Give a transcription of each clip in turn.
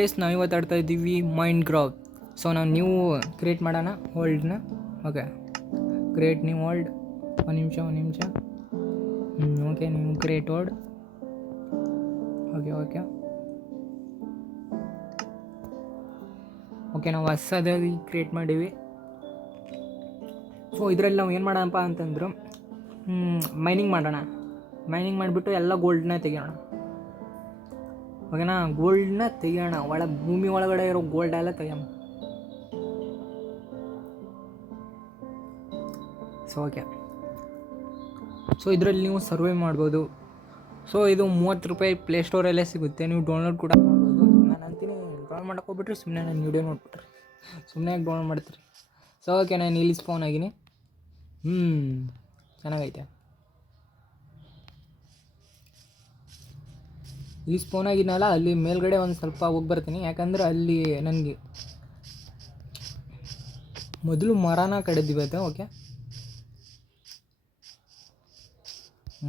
Guys ನಾವು ಇವತ್ತು ಆಡ್ತಾ ಇದ್ದೀವಿ ಮೈಂಡ್ ಕ್ರಾಫ್ಟ್. ಸೊ ನಾವು ನ್ಯೂ ಕ್ರಿಯೇಟ್ ಮಾಡೋಣ ವರ್ಲ್ಡ್ನ. Okay, create new world. ಒಂದು ನಿಮಿಷ. Okay, new create world. Okay ನಾವು ಹೊಸದಾಗಿ ಕ್ರಿಯೇಟ್ ಮಾಡೀವಿ. ಸೊ ಇದರಲ್ಲಿ ನಾವು ಏನು ಮಾಡೋಣಪ್ಪ ಅಂತಂದ್ರು, ಮೈನಿಂಗ್ ಮಾಡೋಣ. ಮೈನಿಂಗ್ ಮಾಡಿಬಿಟ್ಟು ಎಲ್ಲ ಗೋಲ್ಡ್ನ ತೆಗಿಯೋಣ. ಓಕೆನಾ, ಗೋಲ್ಡ್ನ ತೆಗಿಯೋಣ. ಭೂಮಿ ಒಳಗಡೆ ಇರೋ ಗೋಲ್ಡ್ ಎಲ್ಲ ತೆಗಿಯೋಣ. ಸೊ ಓಕೆ, ಸೊ ಇದರಲ್ಲಿ ನೀವು ಸರ್ವೇ ಮಾಡ್ಬೋದು. ಸೊ ಇದು 30 ರೂಪಾಯಿ ಪ್ಲೇಸ್ಟೋರಲ್ಲೇ ಸಿಗುತ್ತೆ, ನೀವು ಡೌನ್ಲೋಡ್ ಕೂಡ ಮಾಡ್ಬೋದು. ನಾನು ಅಂತೀನಿ ಡೌನ್ಲೋಡ್ ಮಾಡೋಕೆ ಹೋಗ್ಬಿಟ್ರಿ, ಸುಮ್ಮನೆ ನಾನು ವೀಡಿಯೋ ನೋಡ್ಬಿಟ್ರಿ, ಸುಮ್ಮನೆ ಡೌನ್ಲೋಡ್ ಮಾಡ್ತೀರಿ. ಸೊ ಓಕೆ, ನಾನು ಇಲ್ಲಿ ಸ್ಪೋನ್ ಆಗೀನಿ. ಚೆನ್ನಾಗೈತೆ. ಇಲ್ಲಿ ಸ್ಪೋನ್ ಆಗಿದ್ನಲ್ಲ, ಅಲ್ಲಿ ಮೇಲ್ಗಡೆ ಒಂದು ಸ್ವಲ್ಪ ಹೋಗಿ ಬರ್ತೀನಿ. ಯಾಕಂದ್ರೆ ಅಲ್ಲಿ ನನಗೆ ಮೊದಲು ಮರನ ಕಡಿದಿವತ್ತೆ. ಓಕೆ,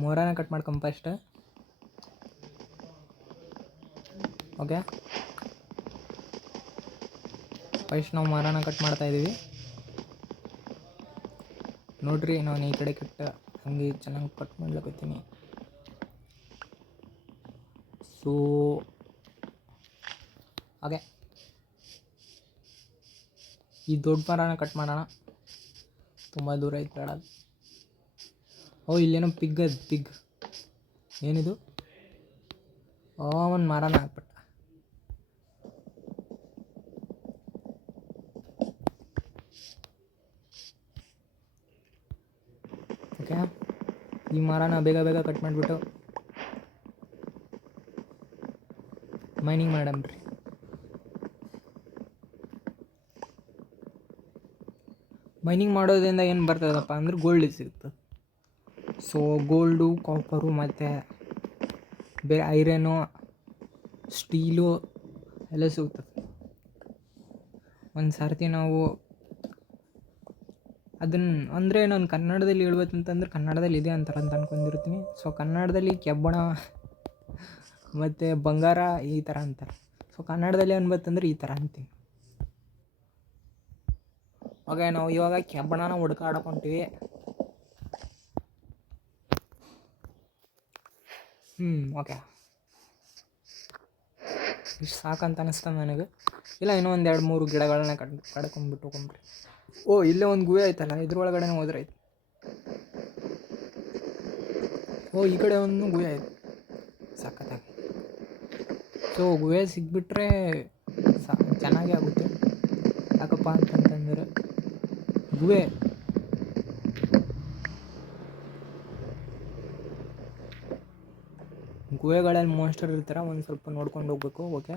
ಮರನ ಕಟ್ ಮಾಡ್ಕೊಂಬ ಫಸ್ಟ್. ಓಕೆ, ಫಸ್ಟ್ ನಾವು ಮರನ ಕಟ್ ಮಾಡ್ತಾಯಿದ್ದೀವಿ. ನೋಡ್ರಿ, ನಾನು ಈ ಕಡೆ ಹಂಗೆ ಚೆನ್ನಾಗಿ ಕಟ್ ಮಾಡ್ಲಕತ್ತೀನಿ. ಸೊ ಓಕೆ, ಈ ದೊಡ್ಡ ಮರನ ಕಟ್ ಮಾಡೋಣ. ತುಂಬ ದೂರ ಐತೆ ಬೇಡ. ಇಲ್ಲೇನೋ ಪಿಗ್ ಏನಿದು? ಒಂದು ಮರನ ಹಾಕ್ಬಿಟ್ಟ. ಓಕೆ, ಈ ಮರನ ಬೇಗ ಕಟ್ ಮಾಡಿಬಿಟ್ಟು ಮೈನಿಂಗ್ ಮಾಡಮ್ರಿ. ಮೈನಿಂಗ್ ಮಾಡೋದ್ರಿಂದ ಏನು ಬರ್ತದಪ್ಪ ಅಂದ್ರೆ ಗೋಲ್ಡ್ ಸಿಗುತ್ತೆ. ಸೊ ಗೋಲ್ಡು, ಕಾಪರು ಮತ್ತು ಬೇರೆ ಐರನ್ನು, ಸ್ಟೀಲು ಎಲ್ಲ ಸಿಗ್ತದೆ. ಒಂದು ಸರ್ತಿ ನಾವು ಅದನ್ನು ಅಂದರೆ ನಾನು ಕನ್ನಡದಲ್ಲಿ ಹೇಳ್ಬೇಕಂತಂದ್ರೆ ಕನ್ನಡದಲ್ಲಿ ಇದೆ ಅಂತ ಅಂದ್ಕೊಂಡಿರ್ತೀನಿ. ಸೊ ಕನ್ನಡದಲ್ಲಿ ಕೆಬ್ಬಣ ಮತ್ತು ಬಂಗಾರ ಈ ಥರ ಅಂತಾರೆ. ಸೊ ಕನ್ನಡದಲ್ಲಿ ಅನ್ಬೇಕಂದ್ರೆ ಈ ಥರ ಅಂತೀನಿ. ಓಕೆ, ನಾವು ಇವಾಗ ಕೆಬ್ಬಣನ ಹುಡ್ಕಾಡಕೊಂತೀವಿ. ಓಕೆ, ಇಷ್ಟು ಸಾಕಂತ ಅನ್ನಿಸ್ತದೆ ನನಗೆ. ಇಲ್ಲ, ಇನ್ನೂ ಒಂದು 2-3 ಗಿಡಗಳನ್ನ ಕಡ್ಕೊಂಡ್ಬಿಟ್ಟು ಹೋಗ್ರಿ. ಇಲ್ಲೇ ಒಂದು ಗುಹೆ ಆಯ್ತಲ್ಲ, ಇದ್ರೊಳಗಡೆ ಹೋದ್ರೆ ಆಯ್ತು. ಈ ಕಡೆ ಒಂದು ಗುಹೆ ಆಯ್ತು, ಸಖತ್ತಾಗಿ. ಸೊ ಗುಹೆ ಸಿಗ್ಬಿಟ್ರೆ ಚೆನ್ನಾಗೇ ಆಗುತ್ತೆ. ಯಾಕಪ್ಪ ಅಂತಂತಂದರೆ ಗುಹೆಗಳಲ್ಲಿ ಮಾನ್ಸ್ಟರ್ ಇರ್ತಾರೆ, ಒಂದು ಸ್ವಲ್ಪ ನೋಡ್ಕೊಂಡು ಹೋಗ್ಬೇಕು. ಓಕೆ,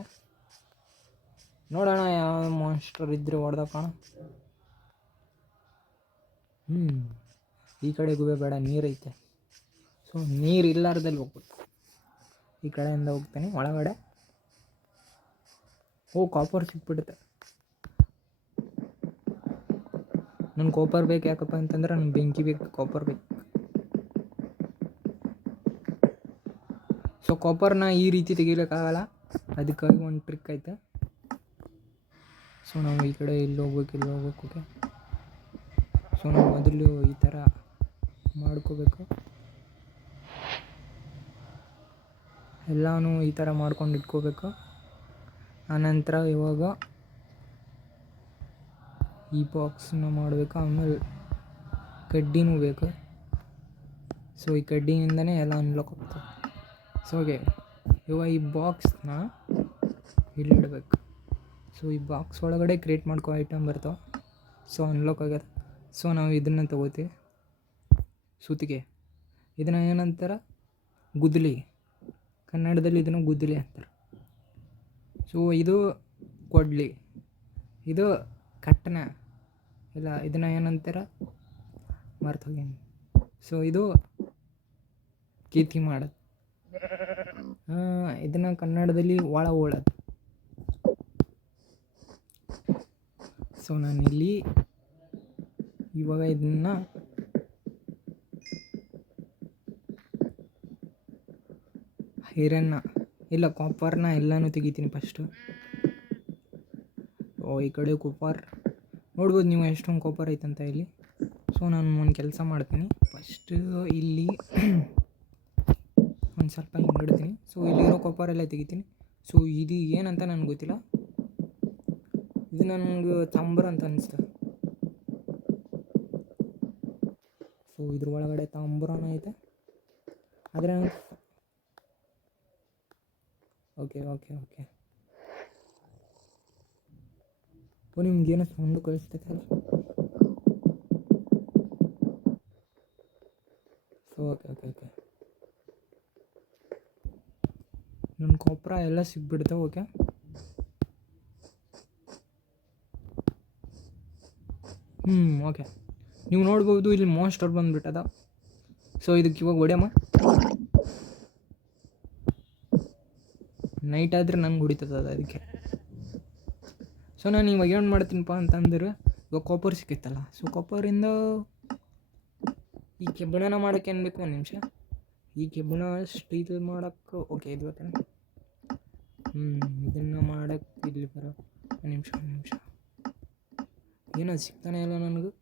ನೋಡೋಣ ಯಾವ ಮಾನ್ಸ್ಟರ್ ಇದ್ರೆ ಹೊಡೆದಪ್ಪ. ಈ ಕಡೆ ಗುಹೆ ಬೇಡ, ನೀರೈತೆ. ಸೊ ನೀರು ಇಲ್ಲಾರ್ದಲ್ಲಿ ಹೋಗ್ಬೇಕು. ಈ ಕಡೆಯಿಂದ ಹೋಗ್ತೀನಿ ಒಳಗಡೆ. ಕಾಪರ್ ಸಿಕ್ಬಿಡುತ್ತೆ. ನನಗೆ ಕಾಪರ್ ಬೇಕು. ಯಾಕಪ್ಪ ಅಂತಂದ್ರೆ ನನಗೆ ಬೆಂಕಿ ಬೇಕು, ಕಾಪರ್ ಬೇಕು. ಸೊ ಕಾಪರ್ನ ಈ ರೀತಿ ತೆಗಿಲಿಕ್ಕಾಗಲ್ಲ, ಅದಕ್ಕಾಗಿ ಒಂದು ಟ್ರಿಕ್ ಐತೆ. ಸೊ ನಾವು ಈ ಕಡೆ ಇಲ್ಲಿ ಹೋಗ್ಬೇಕು. ಓಕೆ, ಸೊ ನಾವು ಮೊದಲು ಈ ಥರ ಮಾಡ್ಕೋಬೇಕು. ಎಲ್ಲನೂ ಈ ಥರ ಮಾಡ್ಕೊಂಡು ಇಟ್ಕೋಬೇಕು. ಆನಂತರ ಇವಾಗ ಈ ಬಾಕ್ಸನ್ನ ಮಾಡಬೇಕು. ಆಮೇಲೆ ಕಡ್ಡಿನೂ ಬೇಕು. ಸೊ ಈ ಕಡ್ಡಿಯಿಂದನೇ ಎಲ್ಲ ಅನ್ಲಾಕ್ ಆಗ್ತದೆ. ಸೊ ಓಕೆ, ಇವಾಗ ಈ ಬಾಕ್ಸ್ನ ಇಲ್ಲಿಡಬೇಕು. ಸೊ ಈ ಬಾಕ್ಸ್ ಒಳಗಡೆ ಕ್ರಿಯೇಟ್ ಮಾಡ್ಕೋ ಐಟಮ್ ಬರ್ತಾವೆ. ಸೊ ಅನ್ಲಾಕ್ ಆಗ್ಯದ. ಸೊ ನಾವು ಇದನ್ನು ತಗೋತೀವಿ, ಸುತ್ತಿಗೆ. ಇದನ್ನು ಏನಂತಾರೆ? ಗುದ್ದಲಿ. ಕನ್ನಡದಲ್ಲಿ ಇದನ್ನು ಗುದ್ದಲಿ ಅಂತಾರೆ. ಸೊ ಇದು ಕೊಡ್ಲಿ, ಇದು ಕಟ್ಟನ. ಇಲ್ಲ, ಇದನ್ನು ಏನಂತಾರೆ ಮರ್ತೋಗೇನು. ಸೊ ಇದು ಕೀತಿ ಮಾಡೋದು. ಇದನ್ನು ಕನ್ನಡದಲ್ಲಿ ಒಳ ಓಳೋದು. ಸೊ ನಾನಿಲ್ಲಿ ಇವಾಗ ಇದನ್ನು ಐರನ್ನ ಇಲ್ಲ, ಕಾಪರ್ನ ಎಲ್ಲನೂ ತೆಗಿತೀನಿ ಫಸ್ಟು. ಈ ಕಡೆ ಕಾಪರ್ ನೋಡ್ಬೋದು ನೀವು ಎಷ್ಟೊಂದು ಕಾಪರ್ ಐತಂತ ಇಲ್ಲಿ. ಸೊ ನಾನು ಒಂದು ಕೆಲಸ ಮಾಡ್ತೀನಿ, ಫಸ್ಟು ಇಲ್ಲಿ ಒಂದು ಸ್ವಲ್ಪ ಹಿಂಗೆ ಇಡ್ತೀನಿ. ಸೊ ಇಲ್ಲಿರೋ ಕಾಪರೆಲ್ಲ ತೆಗಿತೀನಿ. ಸೊ ಇದು ಏನಂತ ನನಗೆ ಗೊತ್ತಿಲ್ಲ, ಇದು ನನಗೆ ತಾಮ್ರ ಅಂತ ಅನಿಸ್ತು. ಸೊ ಇದ್ರ ಒಳಗಡೆ ತಾಮ್ರನೂ ಐತೆ, ಆದರೆ ಓಕೆ ಓಕೆ ಓಕೆ ನಿಮ್ಗೇನೋ ಸೌಂಡು ಕಳಿಸ್ತೈತೆ ಅಲ್ಲ. ಸೊ ಓಕೆ ಓಕೆ ಓಕೆ ನನ್ನ ಕಾಪರ ಎಲ್ಲ ಸಿಗ್ಬಿಡ್ತಾವೆ. ಓಕೆ, ಓಕೆ ನೀವು ನೋಡ್ಬೋದು ಇಲ್ಲಿ ಮಾನ್ಸ್ಟರ್ ಬಂದುಬಿಟ್ಟದ. ಸೊ ಇದಕ್ಕೆ ಇವಾಗ ಹೊಡೆಯಮ್ಮ. ನೈಟ್ ಆದರೆ ನಂಗೆ ಹೊಡಿತದ ಅದಕ್ಕೆ. ಸೊ ನಾನು ಇವಾಗ ಏನು ಮಾಡ್ತೀನಪ್ಪ ಅಂತಂದ್ರೆ, ಇವಾಗ ಕಾಪರ್ ಸಿಕ್ಕೈತಲ್ಲ, ಸೊ ಕಾಪರಿಂದ ಈ ಕೆಬ್ಬಣನ ಮಾಡೋಕ್ಕೆ ಏನು ಬೇಕು? ಒಂದು ನಿಮಿಷ, ಈ ಕೆಬ್ಬಣ ಅಷ್ಟು ಇದು ಮಾಡೋಕ್ಕೆ ಓಕೆ ಇದು ಗೊತ್ತಾನೆ. ಇದನ್ನು ಮಾಡೋಕ್ಕೆ ಇಲ್ಲಿ ಬರೋ ಒಂದು ನಿಮಿಷ ಏನದು ಸಿಗ್ತಾನೆ ಇಲ್ಲ ನನಗೂ.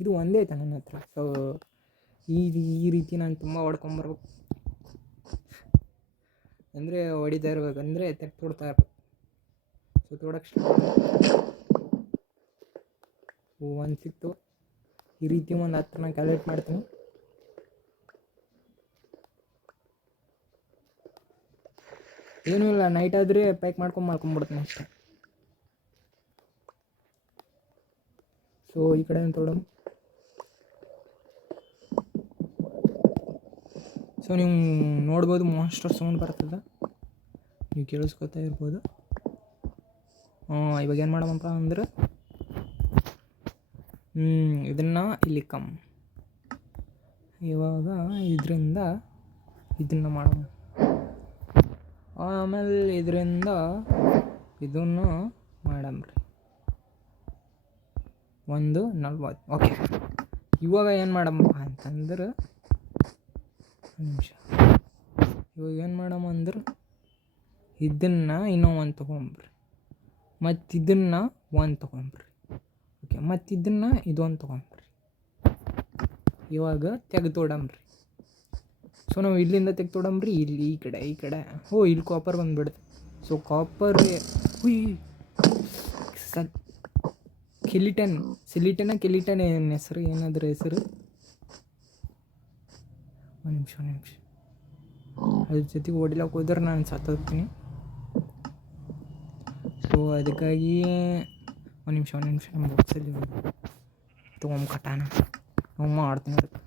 ಇದು ಒಂದೇ ಆಯ್ತಾ ನನ್ನ ಹತ್ರ. ಸೊ ಈ ರೀತಿ ನಾನು ತುಂಬ ಹೊಡ್ಕೊಂಬರ್ಬೇಕು, ಅಂದರೆ ಹೊಡಿತಾ ಇರ್ಬೇಕಂದ್ರೆ ತೊಡ್ತಾ ಇರ್ಬೇಕು. ಸೊ ತೊಡಕ್ಕೆ ಒಂದು ಸಿಕ್ತು. ಈ ರೀತಿ ಒಂದು 10 ನಾನು ಕ್ಯಾಲ್ಕುಲೇಟ್ ಮಾಡ್ತೀನಿ. ಏನೂ ಇಲ್ಲ, ನೈಟ್ ಆದರೆ ಪ್ಯಾಕ್ ಮಾಡ್ಕೊಂಬಿಡ್ತೀನಿ ಅಷ್ಟೇ. ಸೊ ಈ ಕಡೆ ತೊಡೋ. ಸೊ ನೀವು ನೋಡ್ಬೋದು ಮಾನ್ಸ್ಟರ್ ಸೌಂಡ್ ಬರ್ತದೆ, ನೀವು ಕೇಳಿಸ್ಕೊತಾ ಇರ್ಬೋದು. ಇವಾಗ ಏನು ಮಾಡಮಪ್ಪ ಅಂದ್ರೆ, ಇದನ್ನು ಇಲ್ಲಿ ಇವಾಗ ಇದರಿಂದ ಇದನ್ನು ಮಾಡೋಣ. ಆಮೇಲೆ ಇದರಿಂದ ಇದನ್ನು ಮಾಡಮ್ರಿ 1:40. ಓಕೆ, ಇವಾಗ ಏನು ಮಾಡಮ್ಮಪ್ಪ ಅಂತಂದ್ರೆ, ಒಂದು ನಿಮಿಷ, ಇವಾಗ ಏನು ಮಾಡಮ್ಮ ಅಂದ್ರೆ ಇದನ್ನು ಇನ್ನೂ ಒಂದು ತೊಗೊಂಬ್ರಿ, ಮತ್ತು ಇದನ್ನು ಒಂದು ತೊಗೊಂಬ್ರಿ. ಓಕೆ, ಮತ್ತು ಇದನ್ನು ಇದೊಂದು ತೊಗೊಂಬ್ರಿ. ಇವಾಗ ತೆಗೆದೊಡಮ್ರಿ. ಸೊ ನಾವು ಇಲ್ಲಿಂದ ತೆಗೆದೊಡಮ್ರಿ, ಇಲ್ಲಿ ಈ ಕಡೆ ಇಲ್ಲಿ ಕಾಪರ್ ಬಂದುಬಿಡುತ್ತೆ. ಸೊ ಕಾಪರ್ ಕೆಲಿಟನ್ ಏನು ಹೆಸರು, ಏನಾದರೂ ಹೆಸರು, ಒಂದು ನಿಮಿಷ ಅದ್ರ ಜೊತೆಗೆ ಓಡಿಲಕ್ಕೆ ಹೋದ್ರೆ ನಾನು ಸತ್ತೋಗ್ತೀನಿ. ಸೊ ಅದಕ್ಕಾಗಿ ಒಂದು ನಿಮಿಷ ನಮ್ಮ ಬಾಕ್ಸಲ್ಲಿ ತೊಗೊಂಬಕಟಾನ ನಾವು ಮಾಡ್ತೀನಿ. ಅದಕ್ಕೆ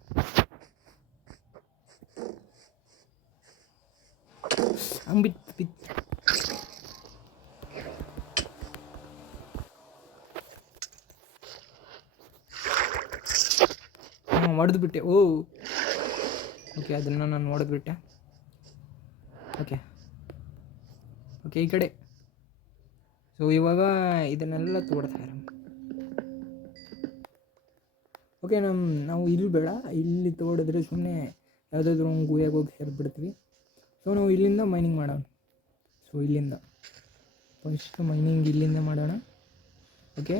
ಹಂಗೆ ಬಿತ್ತು ಹೊಡೆದ್ಬಿಟ್ಟೆ. ಓಕೆ, ಅದನ್ನು ನಾನು ಹೊಡೆದ್ಬಿಟ್ಟೆ. ಓಕೆ ಈ ಕಡೆ. ಸೊ ಇವಾಗ ಇದನ್ನೆಲ್ಲ ತೋಡ್ತಾರೆ. ಓಕೆ, ನಾವು ಇಲ್ಲಿ ಬೇಡ, ಇಲ್ಲಿ ತೋಡಿದ್ರೆ ಸುಮ್ಮನೆ ಯಾವುದಾದ್ರೂ ಒಂದು ಗುಹೆಗೆ ಹೋಗಿ ಸೇರಿಬಿಡ್ತೀವಿ. ಸೊ ನಾವು ಇಲ್ಲಿಂದ ಮೈನಿಂಗ್ ಮಾಡೋಣ. ಸೊ ಇಲ್ಲಿಂದ ಫಸ್ಟ್ ಮೈನಿಂಗ್ ಇಲ್ಲಿಂದ ಮಾಡೋಣ. ಓಕೆ,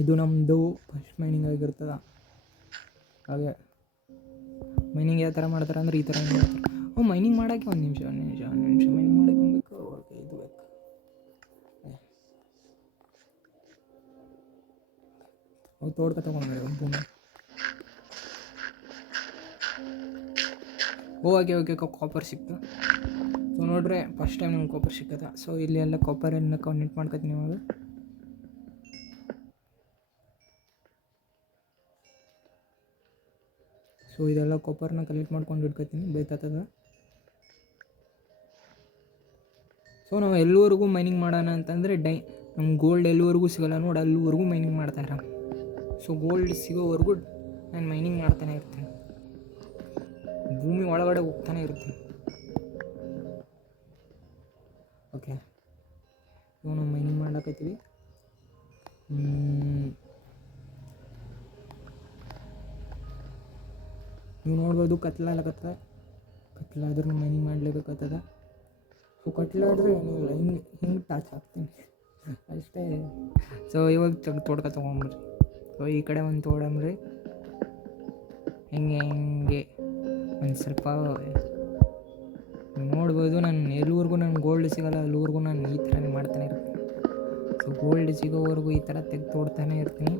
ಇದು ನಮ್ಮದು ಫಸ್ಟ್ ಮೈನಿಂಗ್ ಆಗಿರ್ತದೆ. ಹಾಗೆ ಮೈನಿಂಗ್ ಯಾವ ಥರ ಮಾಡ್ತಾರೆ ಅಂದರೆ ಈ ಥರ ಮಾಡ್ತಾರೆ. ಮೈನಿಂಗ್ ಮಾಡೋಕ್ಕೆ ಒಂದು ನಿಮಿಷ ಮೈನಿಂಗ್ ಮಾಡೋಕ್ಕೆ ಬೇಕು. ಓಕೆ, ಇದು ಬೇಕು. ತೋಡ್ಕ ತೊಗೊಂಡ್ರೆ ಭೂಮಿ. ಓಕೆ ಕಾಪರ್ ಸಿಕ್ತು. ಸೊ ನೋಡ್ರೆ ಫಸ್ಟ್ ಟೈಮ್ ನಮ್ಗೆ ಕಾಪರ್ ಸಿಕ್ಕದ. ಸೊ ಇಲ್ಲಿ ಎಲ್ಲ ಕಾಪರನ್ನು ಕನೆಕ್ಟ್ ಮಾಡ್ಕೊತೀನಿ ಇವಾಗ. ಸೊ ಇದೆಲ್ಲ ಕಾಪರ್ನ ಕಲೆಕ್ಟ್ ಮಾಡ್ಕೊಂಡು ಇಟ್ಕೊತೀನಿ, ಬೇಕಾಗ್ತದ. ಸೊ ನಾವು ಎಲ್ಲಿವರೆಗೂ ಮೈನಿಂಗ್ ಮಾಡೋಣ ಅಂತಂದರೆ ನಮ್ಗೆ ಗೋಲ್ಡ್ ಎಲ್ಲಿವರೆಗೂ ಸಿಗೋಲ್ಲ ನೋಡಿ, ಅಲ್ಲಿವರೆಗೂ ಮೈನಿಂಗ್ ಮಾಡ್ತಾಯಿರ. ಸೊ ಗೋಲ್ಡ್ ಸಿಗೋವರೆಗೂ ನಾನು ಮೈನಿಂಗ್ ಮಾಡ್ತಾನೆ ಇರ್ತೀನಿ, ಭೂಮಿ ಒಳಗಡೆ ಹೋಗ್ತಾನೆ ಇರ್ತೀನಿ. ಓಕೆ, ಇವಾಗ ನಾವು ಮೈನಿಂಗ್ ಮಾಡ್ಲಕತ್ತೀವಿ. ನೀವು ನೋಡ್ಬೋದು ಕತ್ಲಾದ್ರೂ ಮೈನಿಂಗ್ ಮಾಡಲೇಬೇಕಾಗ್ತದ. ಸೊ ಕತ್ಲಾದ್ರೆ ಏನಿಲ್ಲ, ಹಿಂಗೆ ಟಾಚ್ ಹಾಕ್ತೀನಿ ಅಷ್ಟೇ. ಸೊ ಇವಾಗ ತೋಡ್ಕ ತೊಗೊಂಬ್ರಿ. ಸೊ ಈ ಕಡೆ ಒಂದು ತೋಡಂಬ್ರಿ, ಹಿಂಗೆ ಒಂದು ಸ್ವಲ್ಪ ನೋಡ್ಬೋದು. ನಾನು ಎಲ್ಲಿವರೆಗೂ ನಾನು ಗೋಲ್ಡ್ ಸಿಗೋಲ್ಲ ಅಲ್ಲಿವರೆಗೂ ನಾನು ಈ ಥರನೇ ಮಾಡ್ತಾನೆ ಇರ್ತೀನಿ. ಸೊ ಗೋಲ್ಡ್ ಸಿಗೋವರೆಗೂ ಈ ಥರ ತೆಗೆದು ತೋಡ್ತಾನೆ ಇರ್ತೀನಿ.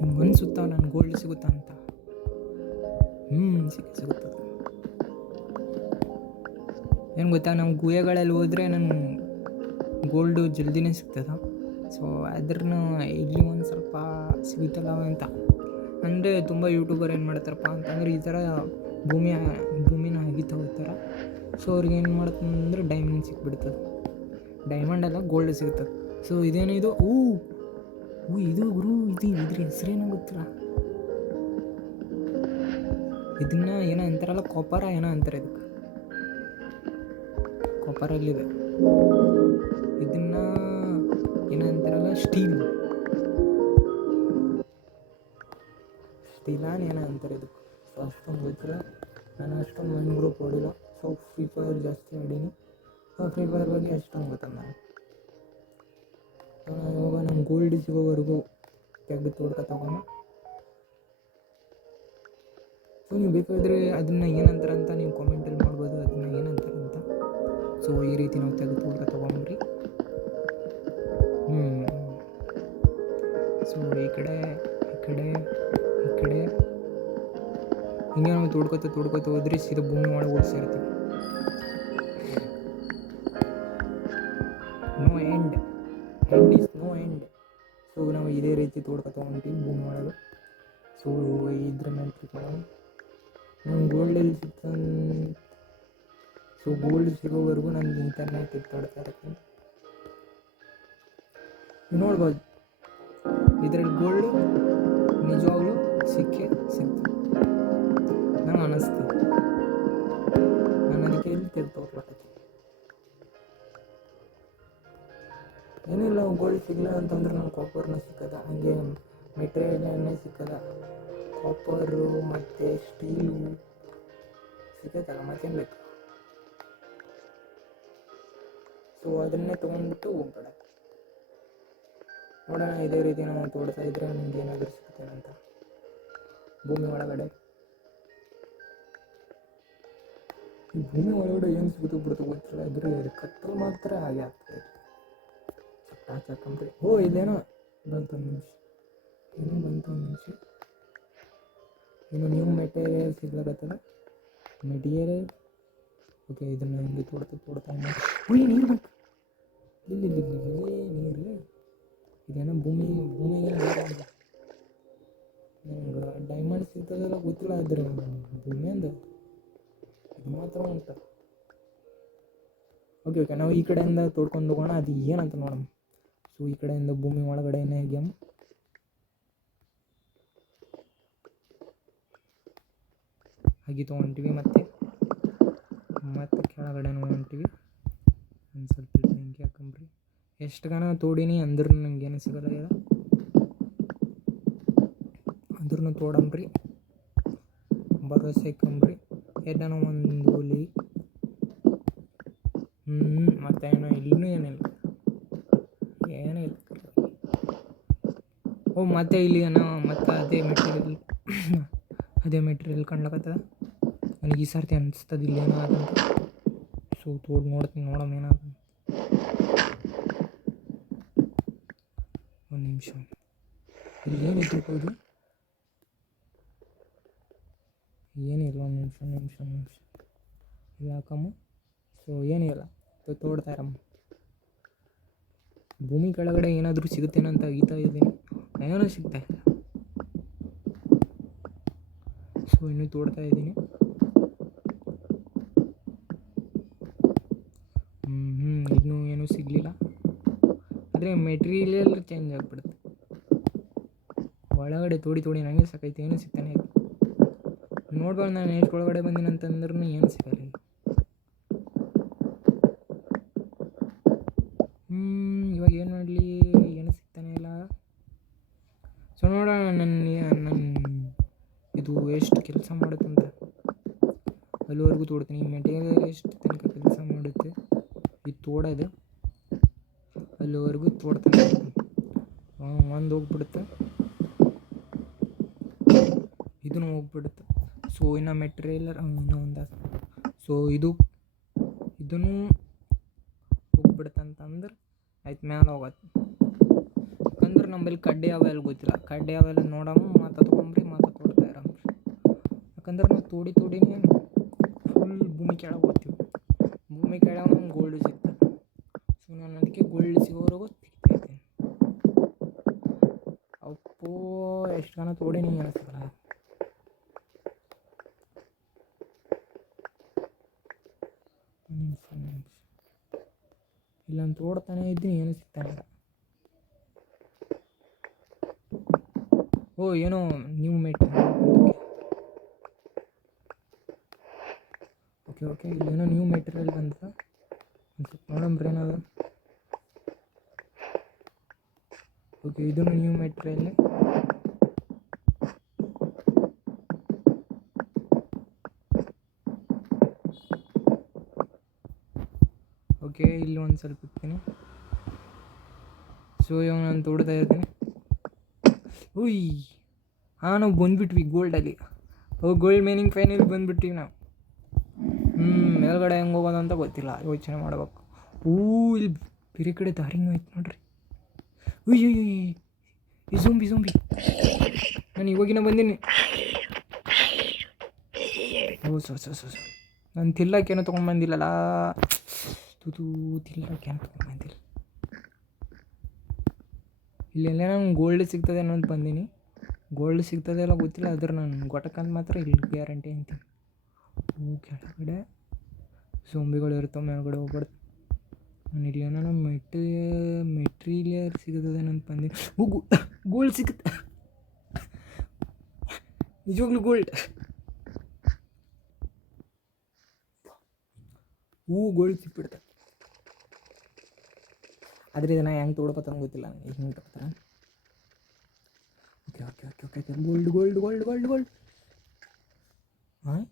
ನಿಮ್ಗೆ ಅನಿಸುತ್ತಾ ನಾನು ಗೋಲ್ಡ್ ಸಿಗುತ್ತಾ ಅಂತ? ಸಿಗುತ್ತದೆ. ಏನು ಗೊತ್ತಾ, ನಾವು ಗುಹೆಗಳಲ್ಲಿ ಹೋದರೆ ನಾನು ಗೋಲ್ಡು ಜಲ್ದಿನೇ ಸಿಗ್ತದೆ. ಸೊ ಅದ್ರೂ ಇಲ್ಲಿ ಒಂದು ಸ್ವಲ್ಪ ಸಿಗುತ್ತಲ್ಲ ಅಂತ ಅಂದರೆ ತುಂಬ ಯೂಟ್ಯೂಬರ್ ಏನು ಮಾಡ್ತಾರಪ್ಪ ಅಂತಂದರೆ ಈ ಥರ ಭೂಮಿನ ಅಗಿತಾ ಹೋಗ್ತಾರೆ. ಸೊ ಅವ್ರಿಗೆ ಏನು ಮಾಡ್ತಂದ್ರೆ ಡೈಮಂಡ್ ಸಿಕ್ಬಿಡ್ತದೆ. ಡೈಮಂಡ್ ಅಲ್ಲ, ಗೋಲ್ಡ್ ಸಿಗ್ತದೆ. ಸೊ ಇದೇನು ಇದು ಇದು ಗುರು, ಇದ್ರ ಹೆಸರೇನೋ ಗೊತ್ತಿಲ್ಲ. ಇದನ್ನ ಏನೋ ಅಂತಾರಲ್ಲ, ಕಾಪರ ಏನೋ ಅಂತಾರೆ. ಇದಕ್ಕೆ ಕಾಪರಲ್ಲಿದೆ. ಇದನ್ನ ಏನೋ ಅಂತಾರಲ್ಲ, ಸ್ಟೀಲಾನ್ ಏನೋ ಅಂತಾರೆ ಇದಕ್ಕೆ. ಸೊ ಅಷ್ಟೊಂದು ಗೊತ್ತಿಲ್ಲ, ನಾನು ಅಷ್ಟೊಂದು ಮೈನ್ ಗ್ರೂಪ್ ಓಡಿಲ್ಲ. ಸೊ ಫ್ರೀ ಫೈರ್ ಜಾಸ್ತಿ ಆಡೀನಿ. ಸೊ ಫ್ರೀ ಫೈರ್ ಬಗ್ಗೆ ಅಷ್ಟೊಂದು ಗೊತ್ತಲ್ಲ ನಾನು. ಇವಾಗ ನಮ್ಮ ಗೋಲ್ಡ್ ಸಿಗೋವರೆಗೂ ತೆಗೆದು ತೋಡ್ಕ ತಗೊಂಡು. ಸೊ ನೀವು ಬೇಕಾದರೆ ಅದನ್ನು ಏನಂತಾರೆ ಅಂತ ನೀವು ಕಾಮೆಂಟಲ್ಲಿ ಮಾಡ್ಬೋದು, ಅದನ್ನು ಏನಂತಾರೆ ಅಂತ. ಸೊ ಈ ರೀತಿ ನಾವು ತೆಗೆದು ತೋಡ್ಕ ತೊಗೊಂಡ್ರಿ. ಸೊ ಈ ಕಡೆ ಹಿಂಗೆ ನಾವು ತೋಡ್ಕೊತ ಹೋದ್ರೆ ಸೀದಾ ಭೂಮಿ ಒಳಗೆ ಹೋಗಿ ಸೇರ್ತೀವಿ. End is no end. So ನಾವು ಇದೇ ರೀತಿ ತೋಡ್ಕೊತ ಹೊಂಟೀವಿ ಭೂಮಿ ಒಳಗೆ. ಸೊ ಇದ್ರ ಮೇಲೆ ತಿಳ್ಕೊಳ್ಳೋಣ. ನಮ್ಮ ಗೋಲ್ಡಲ್ಲಿ ಸೊ ಗೋಲ್ಡ್ ಸಿಗೋವರೆಗೂ ನಾನು ಇಂಟರ್ನೆಟ್ ಕಿತ್ತಾಡ್ತಾ ಇರ್ತೀನಿ. ನೋಡ್ಬೋದು ಇದರಲ್ಲಿ ಗೋಲ್ಡು ನಿಜವಾಗ್ಲೂ ಸಿಕ್ತು ನಂಗೆ ಅನ್ನಿಸ್ತದೆ. ನಾನು ಅದಕ್ಕೆ ಇಲ್ಲಿ ತೆಗೆದುಕೊಡ್ಲಾಕತ್ತೀನಿ. ಏನಿಲ್ಲ, ಗೋಲ್ಡ್ ಸಿಗಲ್ಲ ಅಂತಂದ್ರೆ ನಾವು ಕಾಪರ್ನ ಸಿಕ್ಕದ, ಹಾಗೆ ಮೆಟೀರಿಯಲ್ನೇ ಸಿಕ್ಕದ. ಕಾಪರು ಮತ್ತು ಸ್ಟೀಲು ಸಿಕ್ಕತ್ತಲ್ಲ, ಮತ್ತೇನು ಬೇಕು. ಸೊ ಅದನ್ನೇ ತೊಗೊಂಡ್ಬಿಟ್ಟು ಹೋಗ್ಬೇಡ. ನೋಡೋಣ ಇದೇ ರೀತಿ ನಾವು ತೋಡ್ತಾ ಇದ್ರೆ ನಿಮ್ಗೆ ಏನಾದರೂ ಸಿಗ್ತೇನಂತ ಭೂಮಿ ಒಳಗಡೆ. ಈ ಭೂಮಿ ಒಳಗಡೆ ಏನು ಸಿಗುತ್ತೋ ಬಿಡುತ್ತೋ ಗೊತ್ತಿಲ್ಲ. ಇದ್ರೆ ಕತ್ತಲು ಮಾತ್ರ ಹಾಗೆ ಆಗ್ತದೆ. ಟಾಚ್ ಹಾಕೊಂಡ್ರಿ. ಇದೇನೋ ಬಂತು ಒಂದು ನಿಮಿಷ. ಇನ್ನು ನ್ಯೂ ಮೆಟೀರಿಯಲ್ ಸಿಗ್ಲಾಗತ್ತಲ್ಲ, ಮೆಟೀರಿಯಲ್. ಓಕೆ, ಇದನ್ನು ಹಿಂಗೆ ತೋಡ್ತಾ ನೀರು ಬೇಕು. ಇಲ್ಲಿ ನೀರು. ಇದೇನೋ ಭೂಮಿಗೆ ನಂಗೆ ಡೈಮಂಡ್ ಸಿಗ್ತದಲ್ಲ ಗೊತ್ತಿಲ್ಲ. ಇದ್ರೆ ಭೂಮಿಯಿಂದ ಇದು ಮಾತ್ರ ಉಂಟು. ಓಕೆ, ನಾವು ಈ ಕಡೆಯಿಂದ ತೋಡ್ಕೊಂಡು ಹೋಗೋಣ. ಅದು ಏನಂತ ನೋಡೋಣ. ಸೊ ಈ ಕಡೆಯಿಂದ ಭೂಮಿ ಒಳಗಡೆ ಹೇಗೆ ಹಾಗೆ ತೊಗೊಂತೀವಿ. ಮತ್ತೆ ಕೆಳಗಡೆನೂ ಹೊಂಟಿವಿ. ಒಂದು ಸ್ವಲ್ಪ ಬೆಂಕಿ ಹಾಕೊಂಬ್ರಿ. ಎಷ್ಟು ಗಣ ತೋಡೀನಿ ಅಂದ್ರೂ ನನಗೇನು ಸಿಗೋಲ್ಲ ಇಲ್ಲ, ಅಂದ್ರೂ ತೋಡಂಬ್ರಿ. ಭರೋಸೆ ಇಕ್ಕಂಬ್ರಿ. ಎಡ್ಡನ ಒಂದು ಒಲಿ. ಮತ್ತೆ ಏನೋ ಇನ್ನೂ ಏನಿಲ್ಲ. ಮತ್ತೆ ಇಲ್ಲಿ ಏನೋ ಮತ್ತೆ ಅದೇ ಮೆಟೀರಿಯಲ್ ಕಾಣ್ಲಕತ್ತದ. ನನಗೆ ಈ ಸರ್ತಿ ಅನಿಸ್ತದೆ ಇಲ್ಲೇನೋ ಅದಂತ. ಸೊ ನೋಡ್ತೀನಿ, ನೋಡೋಣ ಏನಾಗ. ಒಂದು ನಿಮಿಷ, ಇಲ್ಲಿ ಏನು ಇಟ್ಟಿರ್ಬೋದು. ಏನಿಲ್ಲ, ಒಂದು ನಿಮಿಷ ಇಲ್ಲ ಹಾಕಮ್ಮ. ಸೊ ಏನಿಲ್ಲ, ತೋಡ್ತಾ ಇರಮ್ಮ. ಭೂಮಿ ಕೆಳಗಡೆ ಏನಾದರೂ ಸಿಗುತ್ತೇನಂತ ಅಗೀತಾ ಇದ್ದೀನಿ, ಏನೂ ಸಿಗ್ತಾ ಇಲ್ಲ. ಸೊ ಇನ್ನೂ ತೋಡ್ತಾ ಇದ್ದೀನಿ. ಇನ್ನೂ ಏನೂ ಸಿಗಲಿಲ್ಲ. ಆದರೆ ಮೆಟೀರಿಯಲ್ ಚೇಂಜ್ ಆಗಿಬಿಡುತ್ತೆ. ಒಳಗಡೆ ತೋಡಿ ನನಗೆ ಸಾಕೈತೆ, ಏನೂ ಸಿಗ್ತಾನೆ ಇಲ್ಲ. ನೋಡ್ಬೋದು ನಾನು ಎಷ್ಟು ಒಳಗಡೆ ಬಂದಿನಿ ಅಂತಂದ್ರೂ ಏನು ಸಿಗಲ್ಲ. ಇವಾಗ ಏನು ಮಾಡಲಿ, ಏನು ಸಿಗ್ತಾನೆ ಇಲ್ಲ. ಸೊ ನೋಡೋಣ ನನ್ನ ಇದು ಎಷ್ಟು ಕೆಲಸ ಮಾಡುತ್ತಂತ ಅಲ್ಲಿವರೆಗೂ ತೋಡ್ತೀನಿ. ಈ ಮೆಟೀರಿಯಲ್ ಎಷ್ಟು ತನಕ ಕೆಲಸ ಮಾಡುತ್ತೆ ಇದು ತೋಡೋದು ಅಲ್ಲಿವರೆಗೂ ತೋಡ್ತಾನೆ. ಒಂದು ಹೋಗ್ಬಿಡುತ್ತೆ, ಇದನ್ನು ಹೋಗ್ಬಿಡುತ್ತೆ. ಸೊ ಇನ್ನು ಮೆಟೀರಿಯಲ್ ಇನ್ನೂ ಒಂದು. ಸೊ ಇದನ್ನು ಹೋಗ್ಬಿಡುತ್ತಂತಂದ್ರೆ ಆಯ್ತು, ಮ್ಯಾಲೆ ಹೋಗತ್ತೆ. ಯಾಕಂದ್ರೆ ನಮ್ಮಲ್ಲಿ ಕಡ್ಡಿ ಅವೆಲ್ಲ ಗೊತ್ತಿಲ್ಲ. ಕಡ್ಡಿ ಅವೆಲ್ಲ ನೋಡಮ್ಮ ಮಾತಾ ತೊಗೊಂಬ್ರಿ, ಮಾತಾ ತೋಡ್ತಾ ಇರಮ್ರಿ. ಯಾಕಂದ್ರೆ ನಾವು ತೋಡಿನೇ ಫುಲ್ ಭೂಮಿ ಕೆಳಗೆ ಹೋಗ್ತೀವಿ. ಭೂಮಿ ಕೆಳಗೆ ನಮ್ಗೆ ಗೋಲ್ಡ್ ಸಿಗ್ತದೆ. ಸೊ ನಾನು ಅದಕ್ಕೆ ಗೋಲ್ಡ್ ಸಿಗೋವರೆಗೂ ತೆಗಿತಾ ಇದ್ದೀನಿ. ಅಪ್ಪೋ ಎಷ್ಟು ಜನ ತೋಡಿನಿ ಅನಿಸ್ತಲ್ಲ. ಇಲ್ಲ ನಾನು ತೋಡ್ತಾನೆ ಇದ್ದೀನಿ, ಏನು ಸಿಗ್ತಾನೆ ಇಲ್ಲ. ಓ ಏನೋ ನ್ಯೂ ಮೆಟೀರಿಯಲ್. ಓಕೆ ಇಲ್ಲೇನೋ ನ್ಯೂ ಮೆಟೀರಿಯಲ್ ಬಂತ ನೋಡಂಬ್ರಿ ಏನದು. ಓಕೆ ಇದನ್ನು ನ್ಯೂ ಮೆಟೀರಿಯಲ್. ಓಕೆ ಇಲ್ಲಿ ಒಂದು ಸ್ವಲ್ಪ ಇರ್ತೀನಿ. ಸೊ ಇವಾಗ ನಾನು ತೋಡ್ತಾ ಇರ್ತೀನಿ. ಉಯ್ ನಾವು ಬಂದುಬಿಟ್ವಿ ಗೋಲ್ಡಲ್ಲಿ. ಗೋಲ್ಡ್ ಮೈನಿಂಗ್ ಫೈನಲ್ ಬಂದುಬಿಟ್ಟಿವಿ ನಾವು. ಮೇಲ್ಗಡೆ ಹೆಂಗೆ ಹೋಗೋದು ಅಂತ ಗೊತ್ತಿಲ್ಲ, ಯೋಚನೆ ಮಾಡ್ಬೇಕು. ಇಲ್ಲಿ ಬೇರೆ ಕಡೆ ದಾರಿನೂ ಆಯ್ತು ನೋಡ್ರಿ. ಉಯ್ ಈ ಜೋಂಬಿ ನಾನು ಇವಾಗಿನ ಬಂದೀನಿ. ನಾನು ತಿಲ್ಲಕ್ಕೇನು ತೊಗೊಂಡ್ಬಂದಿಲ್ಲಲ್ಲ. ತಿಲ್ಲಕ್ಕೇನು ತೊಗೊಂಡ್ಬಂದಿಲ್ಲ. ಇಲ್ಲೆಲ್ಲ ನಂಗೆ ಗೋಲ್ಡ್ ಸಿಗ್ತದೆ ಅನ್ನೋದು ಬಂದೀನಿ. ಗೋಲ್ಡ್ ಸಿಗ್ತದೆ ಎಲ್ಲ ಗೊತ್ತಿಲ್ಲ, ಆದ್ರೆ ನಾನು ಗೊಟ್ಟಕ್ಕಂತ ಮಾತ್ರ ಇಲ್ಲಿ ಗ್ಯಾರಂಟಿ ಅಂತೀನಿ. ಕೆಳಗಡೆ ಸೋಂಬಿಗಳು ಇರ್ತವೆ, ಮೇಲ್ಗಡೆ ಹೋಗ್ಬಾರ್ದು. ನಾನು ಇಲ್ಲಿ ಏನೋ ಮೆಟೀರಿಯಲ್ ಸಿಗುತ್ತದೆ ಅಂತ ಬಂದೀನಿ. ಗೋಲ್ಡ್ ಸಿಗುತ್ತೆ, ನಿಜವಾಗ್ಲೂ ಗೋಲ್ಡ್. ಗೋಲ್ಡ್ ಸಿಕ್ಬಿಡ್ತಾರೆ. ಆದರೆ ಇದನ್ನು ಹೆಂಗೆ ತೊಗೊಳ್ಬೇಕಂತ ಗೊತ್ತಿಲ್ಲ ನನಗೆ. ಹಿಂಗೆ ತಗೋತಾರೆ. Okay gold. ಹಾಂ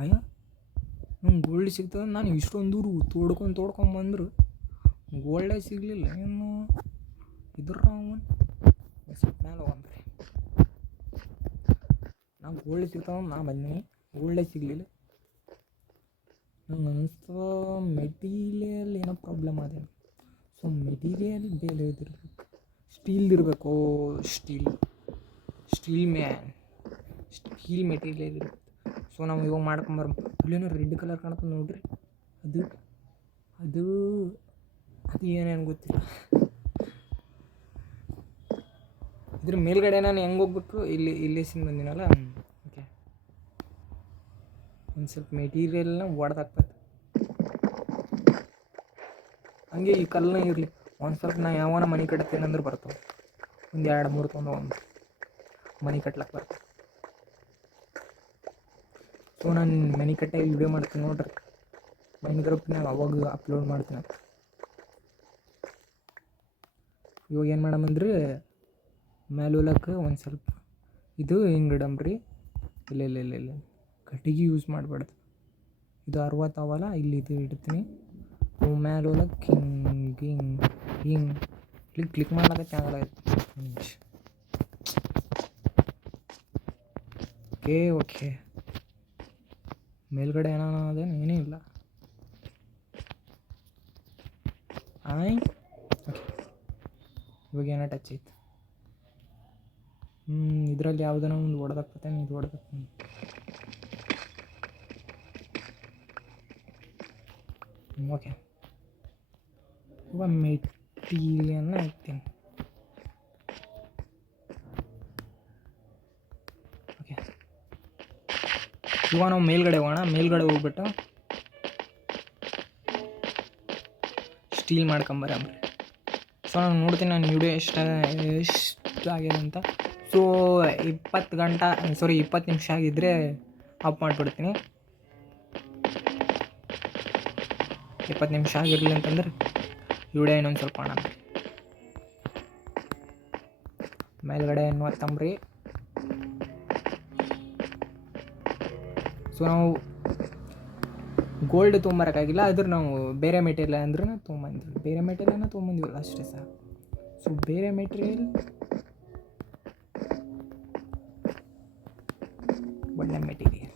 ಅಯ್ಯ ನಂಗೆ ಗೋಲ್ಡ್ ಸಿಗ್ತದೆ. ನಾನು ಇಷ್ಟೊಂದು ದೂರ ತೋಡ್ಕೊಂಬಂದ್ರು ಗೋಲ್ಡೇ ಸಿಗಲಿಲ್ಲ. ಏನು ಇದ್ರ ಸ್ವಲ್ಪ ಮೇಲೆ ಹೋಗಂಬ್ರಿ. ನಾವು ಗೋಲ್ಡ್ ಸಿಗ್ತಾವ ನಾ ಬಂದೀನಿ, ಗೋಲ್ಡೇ ಸಿಗಲಿಲ್ಲ. ನಂಗೆ ಅನಿಸ್ತದ ಮೆಟೀರಿಯಲ್ ಏನೋ ಪ್ರಾಬ್ಲಮ್ ಅದೇನು. ಸೊ ಮೆಟೀರಿಯಲ್ ಬೇರೆ ಇದಿರ್ಬೇಕು, ಸ್ಟೀಲ್ದಿರಬೇಕು. ಸ್ಟೀಲ್ ಮೆಟೀರಿಯಲ್ ಇರುತ್ತೆ. ಸೊ ನಾವು ಇವಾಗ ಮಾಡ್ಕೊಂಬರ್. ಇಲ್ಲೇನೋ ರೆಡ್ ಕಲರ್ ಕಾಣುತ್ತೆ ನೋಡ್ರಿ. ಅದು ಏನೇನು ಗೊತ್ತಿಲ್ಲ. ಇದ್ರ ಮೇಲ್ಗಡೆ ನಾನು ಹೆಂಗೆ ಹೋಗ್ಬೇಕು, ಇಲ್ಲಿ ಸಿಂಗ್ ಬಂದಿನಲ್ಲ. ಓಕೆ ಒಂದು ಸ್ವಲ್ಪ ಮೆಟೀರಿಯಲ್ನ ಒಡೆದಾಕ್ಬೇಕು. ಹಂಗೆ ಈ ಕಲ್ಲನ್ನ ಇರಲಿ ಒಂದು ಸ್ವಲ್ಪ ನಾ ಯಾವನ ಮನೆ ಕಟ್ತೇನೆಂದ್ರೆ ಬರ್ತಾವೆ. ಒಂದು 2-3 ತೊಗೊಂಡು ಮನೆ ಕಟ್ಲಕ್ಕೆ ಬರ್ತವೆ. ಸೊ ನಾನು ಮನೆ ಕಟ್ಟಾಗಿ ವಿಡಿಯೋ ಮಾಡ್ತೀನಿ ನೋಡ್ರಿ. ಮೈನ್ಕ್ರಾಫ್ಟ್ನಾಗ ಅವಾಗ ಅಪ್ಲೋಡ್ ಮಾಡ್ತೀನಿ. ಇವಾಗ ಏನು ಮಾಡಮಂದ್ರೆ ಮೇಲೆ ಹೋಲಕ್ಕೆ ಒಂದು ಸ್ವಲ್ಪ ಇದು ಹಿಂಗೆ ಇಡಂಬ್ರಿ. ಇಲ್ಲ ಕಟ್ಟಿಗೆ ಯೂಸ್ ಮಾಡಬಾರ್ದು. ಇದು 60 ಅವಲ್ಲ, ಇಲ್ಲಿ ಇದು ಇಡ್ತೀನಿ. ಮೇಲೆ ಹೋಲಕ್ಕೆ ಹಿಂಗೆ ಕ್ಲಿಕ್ ಮಾಡ್ಲಿಕ್ಕೆ ಆಗಲ್ಲ. ಓಕೆ ಮೇಲ್ಗಡೆ ಅದೇನು ಏನೂ ಇಲ್ಲ. ಓಕೆ ಇವಾಗ ಏನೋ ಟಚ್ ಐತೆ. ಇದರಲ್ಲಿ ಯಾವುದೋ ಒಂದು ಹೊಡೆದಾಕ್ತೇನೆ. ಇದು ಹೊಡೆದಾಕ್ತೀನಿ. ಓಕೆ ಇವಾಗ ಮೆಟೀರಿಯಲ್ನ ಹಾಕ್ತೀನಿ. ಓಕೆ ಇವಾಗ ನಾವು ಮೇಲ್ಗಡೆ ಹೋಗೋಣ. ಮೇಲ್ಗಡೆ ಹೋಗ್ಬಿಟ್ಟು ಸ್ಟೀಲ್ ಮಾಡ್ಕೊಂಬರಂಬ್ರಿ. ಸೊ ನಾನು ನೋಡ್ತೀನಿ ನಾನು ವಿಡಿಯೋ ಎಷ್ಟು ಆಗಿದೆ ಅಂತ. ಸೊ 20 ನಿಮಿಷ ಆಗಿದ್ದರೆ ಆಫ್ ಮಾಡಿಬಿಡ್ತೀನಿ. 20 ನಿಮಿಷ ಆಗಿರಲಿಲ್ಲ ಅಂತಂದ್ರೆ ವಿಡಿಯೋ ಇನ್ನೊಂದು ಸ್ವಲ್ಪ ಮಾಡೋಣ. ಮೇಲ್ಗಡೆ ನೋಡ್ತಂಬ್ರಿ. ಸೊ ನಾವು ಗೋಲ್ಡ್ ತೊಗೊಂಬರೋಕ್ಕಾಗಿಲ್ಲ, ಆದ್ರೆ ನಾವು ಬೇರೆ ಮೆಟೀರಿಯಲ್ ಅಂದ್ರೂ ತೊಗೊಂಬಂದ್ವಿ. ಬೇರೆ ಮೆಟೀರಿಯಲ್ನ ತೊಗೊಂಬಂದಿವಲ್ಲ ಅಷ್ಟೇ ಸಾಕು. ಸೊ ಬೇರೆ ಮೆಟೀರಿಯಲ್ ಒಳ್ಳೆ ಮೆಟೀರಿಯಲ್.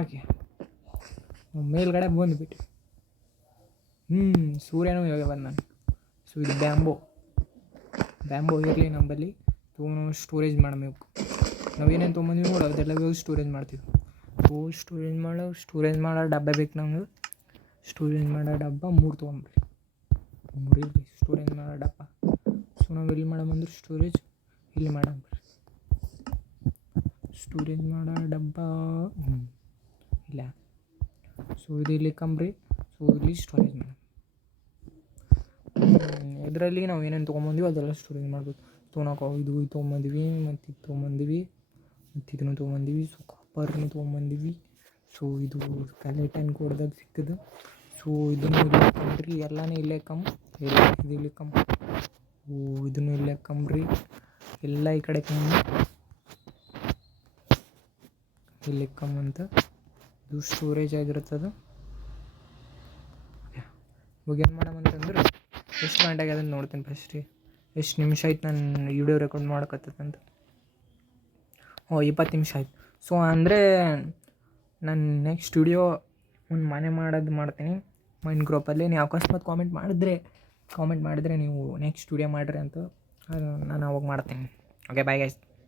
ಓಕೆ, ಮೇಲ್ಗಡೆ ಬಂದುಬಿಟ್ಟು ಸೂರ್ಯನೂ ಇವಾಗ ಬಂದ ನಾನು. ಸೊ ಇದು ಬ್ಯಾಂಬೋ ಇರಲಿ ನಮ್ಮಲ್ಲಿ. ನಾವು ಸ್ಟೋರೇಜ್ ಮಾಡಬೇಕು. ನಾವೇನೇನು ತೊಗೊಂಬಂದ್ವಿ ನೋಡು ಅದೆಲ್ಲ ಇವಾಗ ಸ್ಟೋರೇಜ್ ಮಾಡ್ತೀವಿ. ಸೊ ಸ್ಟೋರೇಜ್ ಮಾಡೋ ಡಬ್ಬ ಬೇಕು ನಮ್ಗೆ. ಸ್ಟೋರೇಜ್ ಮಾಡೋ ಡಬ್ಬ 3 ತೊಗೊಂಬ್ರಿ. 3 ಇರಲಿ ಸ್ಟೋರೇಜ್ ಮಾಡೋ ಡಬ್ಬ. ಸೊ ನಾವು ಎಲ್ಲಿ ಮಾಡಂದ್ರೆ ಸ್ಟೋರೇಜ್ ಇಲ್ಲಿ ಮಾಡಂಬ್ರಿ. ಸ್ಟೋರೇಜ್ ಮಾಡೋ ಡಬ್ಬ ಇಲ್ಲ. ಸೊ ಇದು ಇಲ್ಲಿ ಕಂಬ್ರಿ. ಸೊ ಇಲ್ಲಿ ಸ್ಟೋರೇಜ್ ಮಾಡಿ ಇದರಲ್ಲಿ ನಾವು ಏನೇನು ತೊಗೊಂಬಂದಿವಿ ಅದೆಲ್ಲ ಸ್ಟೋರೇಜ್ ಮಾಡಬೇಕು. ಇದು ತೊಗೊಂಬಂದಿವಿ, ಮತ್ತು ಇದು ತೊಗೊಂಬಂದಿವಿ, ಮತ್ತು ಇದನ್ನು ತೊಗೊಂಬಂದಿವಿ. ಸೊ ಕಾಪರ್ನು ತೊಗೊಂಬಂದಿವಿ. ಸೊ ಇದು ಸ್ಕೆಲೆಟನ್ ಕೋಡ್ದಾಗ ಸಿಕ್ಕಿದ್ದು. ಸೊ ಇದನ್ನು ಇಲ್ಲೇ ಕಂಬ್ರಿ, ಎಲ್ಲನೂ ಇಲ್ಲೇ ಇದು ಇಲ್ಲಿ ಇದನ್ನು ಇಲ್ಲೇ ಕಂಬ್ರಿ. ಎಲ್ಲ ಈ ಕಡೆ ಇಲ್ಲಿ ಅಂತ ಇದು ಸ್ಟೋರೇಜ್ ಆಗಿರ್ತದೆ. ಇವಾಗ ಏನು ಮಾಡಮಂತಂದ್ರೆ ಎಷ್ಟು ಗಂಟೆಗೆ ಅದನ್ನು ನೋಡ್ತೀನಿ ಫಸ್ಟಿಗೆ. ಎಷ್ಟು ನಿಮಿಷ ಆಯ್ತು ನಾನು ವಿಡಿಯೋ ರೆಕಾರ್ಡ್ ಮಾಡೋಕತ್ತಂತ. 20 ನಿಮಿಷ ಆಯ್ತು. ಸೊ ಅಂದರೆ ನಾನು ನೆಕ್ಸ್ಟ್ ವಿಡಿಯೋ ಒಂದು ಮನೆ ಮಾಡ್ತೀನಿ ಮೈಂಡ್ ಗ್ರೂಪಲ್ಲಿ. ನೀವು ಅಕಸ್ಮಾತ್ ಕಾಮೆಂಟ್ ಮಾಡಿದ್ರೆ ನೀವು ನೆಕ್ಸ್ಟ್ ವಿಡಿಯೋ ಮಾಡಿರಿ ಅಂತ ನಾನು ಅವಾಗ ಮಾಡ್ತೀನಿ. Okay, bye guys.